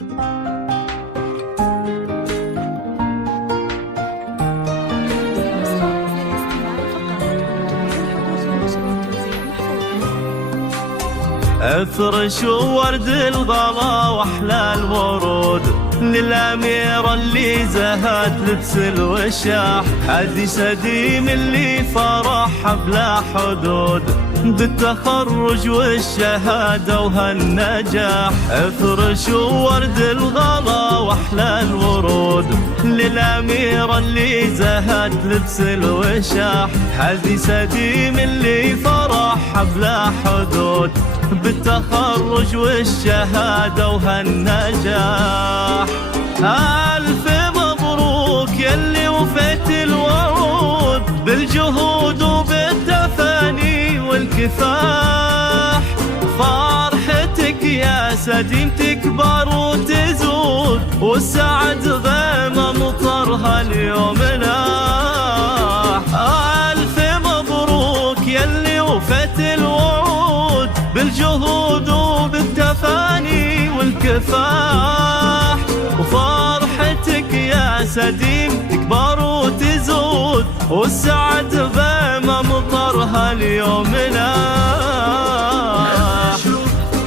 افرش ورد الغلا واحلى الورود للأميرة اللي زهت لبس الوشاح، حديث قديم اللي فرحها بلا حدود بالتخرج والشهادة وهالنجاح. افرش ورد الغلا واحلى الورود للأميرة اللي زهت لبس الوشاح، حديث قديم اللي فرحها بلا حدود بالتخرج والشهادة وهالنجاح. ألف مبروك يلي وفيت الوعود بالجهود وبالتفاني والكفاح، فرحتك يا سديم تكبر وتزود والسعد غيمة مطرها اليوم لاح. ألف مبروك يلي وفيت الوعود بالجهود وبالتفاني والكفاح، وفرحتك يا سديم تكبر وتزود والسعد غيمة مطرها اليوم لاح.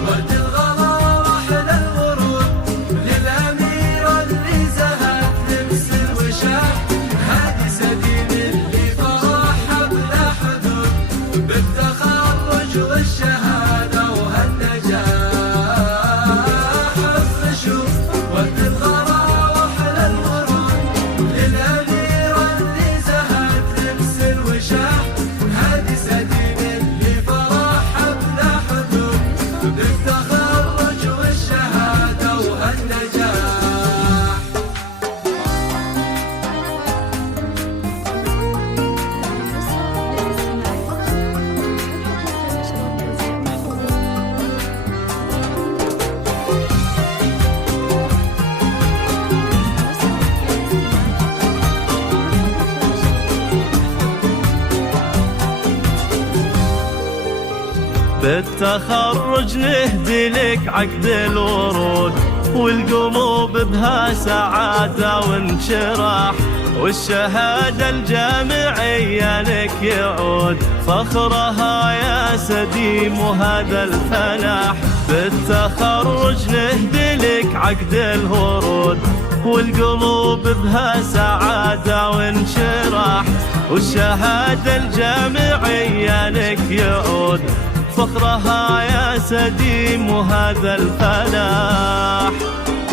ورد الغلا واحلى الورود للأميرة اللي زهت لبس الوشاح، هادي سديم اللي فرحها بلا حدود بالتخرج والشهادة وهالنجاح. افرشوا ورد الغلا واحلى الورود للأميرة اللي زهت لبس الوشاح، هادي سديم اللي فرحها بلا حدود بالتخرج والشهادة وهالنجاح. بالتخرج نهدي لك عقد الورود والقلوب بها سعادة وانشراح، والشهادة الجامعية لك يعود فخرها يا سديم وهذا الفلاح. بالتخرج نهدي لك عقد الورود والقلوب بها سعادة وانشراح، والشهادة الجامعية لك يعود فخرها يا سديم وهذا الفلاح.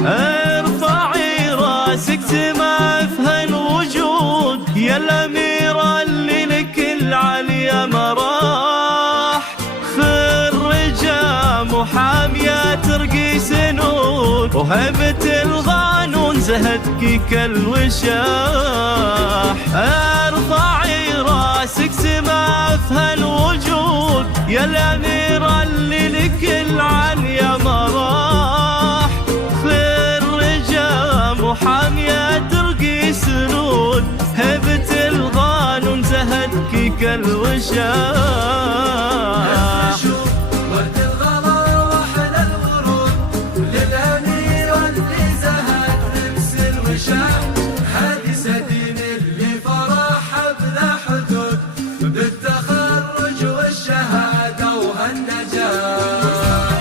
ارفعي راسك سما في هالوجود يا الأميرة اللي لك العليا مراح، خرجة محامية ترقي سنود وهبة القانون زهدك كالوشاح. ارفعي راسك سما في هالوجود يا الأميرة اللي لك العليا مراح، خرجة محامية ترقي سنود هبة القانون زهدك كالوشاح. ورد الغلا واحلى الورود للأميرة اللي زهت لبس الوشاح، هادي سديم اللي فرحها بلا حدود بالتخرج والشهادة وهالنجاح.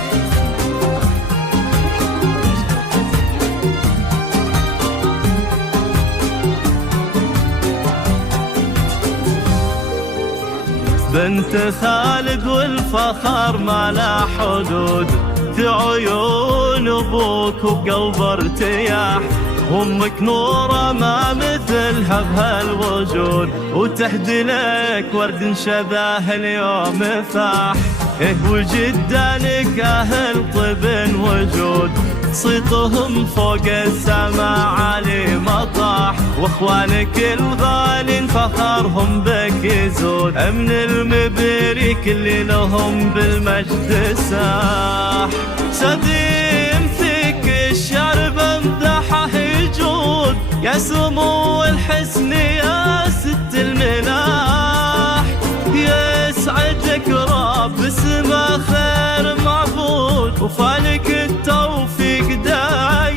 بنت خالد والفخر ما لا حدود، في عيون ابوك وقلب ارتياح، امك نوره ما مثلها بهالوجود وتهدي لك ورد شباه اليوم فاح. وجدانك اهل طب وجود صيتهم فوق السما عالي مطاح، واخوانك الغالين فخرهم بك يزود من المبريك اللي لهم بالمجد ساح. سديم فيك الشرب امدحه يجود يا سمو الحسن يا ست الملاح، يسعدك رب اسمه خير معبود وفالك التوفيق دايم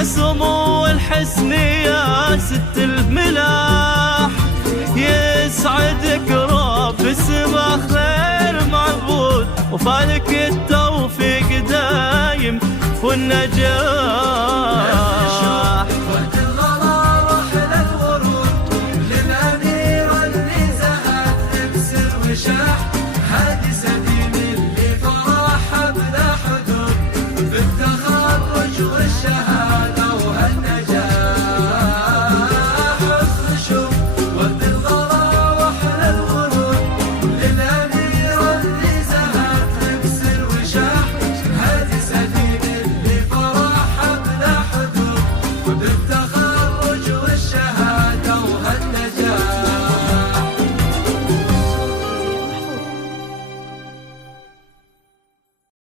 يا سمو الحسن يا ست الملاح، يسعدك رب اسمه خير معبود، وفالك التوفيق دايم والنجاح. وقت الغلا واحلى الورود للأميرة اللي زهت تبسل وشاح.